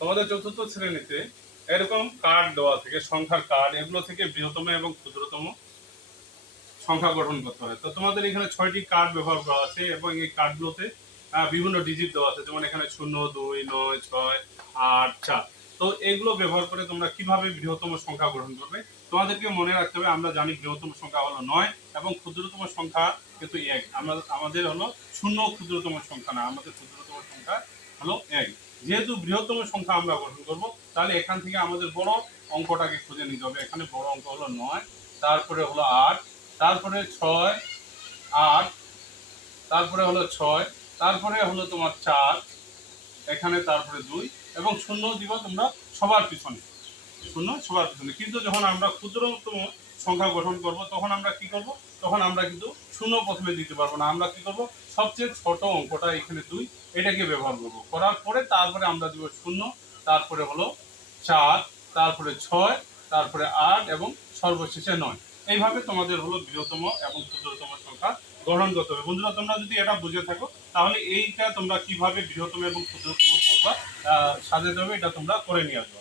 তোমাদের চতুর্থ শ্রেণীতে এরকম কার্ড দেওয়া থেকে সংখ্যার কার্ড এগুলো থেকে বৃহত্তম এবং ক্ষুদ্রতম সংখ্যা গঠন করতে হয় তো তোমাদের এখানে ছয়টি কার্ড ব্যবহার করা আছে এবং এই কার্ডগুলোতে বিভিন্ন ডিজিট দেওয়া আছে। যেমন এখানে শূন্য, দুই, নয়, ছয়, আট, চার। তো এগুলো ব্যবহার করে তোমরা কীভাবে বৃহত্তম সংখ্যা গঠন করবে, তোমাদেরকে মনে রাখতে হবে, আমরা জানি বৃহত্তম সংখ্যা হলো নয় এবং ক্ষুদ্রতম সংখ্যা কিন্তু এক। আমরা, আমাদের হলো শূন্য ক্ষুদ্রতম সংখ্যা না, আমাদের ক্ষুদ্রতম সংখ্যা হলো এক। যেহেতু বৃহত্তম সংখ্যা আমরা গঠন করব, তাহলে এখান থেকে আমাদের বড় অঙ্কটাকে খুঁজে নিতে হবে। এখানে বড় অঙ্ক হলো নয়, তারপরে হলো আট, তারপরে ছয়, আট, তারপরে হলো ছয়, তারপরে হলো তোমার চার, এখানে তারপরে দুই, এবং শূন্য দিবা তোমরা সবার পিছনে। শূন্য সবার পিছনে। কিন্তু যখন আমরা ক্ষুদ্রতম সংখ্যা গঠন করব, তখন আমরা কি করব? তখন আমরা কিন্তু শূন্য প্রথমে দিতে পারব না। আমরা কি করব? সবচেয়ে ছোট অঙ্কটা এখানে দুই, এটাকে ব্যবহার করব। করার পরে তারপরে আমরা দিব শূন্য, তারপরে হলো চার, তারপরে ছয়, তারপরে আট এবং সর্বশেষে নয়। এইভাবে তোমাদের হলো বৃহত্তম এবং ক্ষুদ্রতম সংখ্যা গ্রহণ করতে হবে। বন্ধুরা, তোমরা যদি এটা বুঝে থাকো, তাহলে এইটা তোমরা কীভাবে বৃহত্তম এবং ক্ষুদ্রতম সংখ্যা সাজাতে হবে, এটা তোমরা করে নিয়ে আসবে।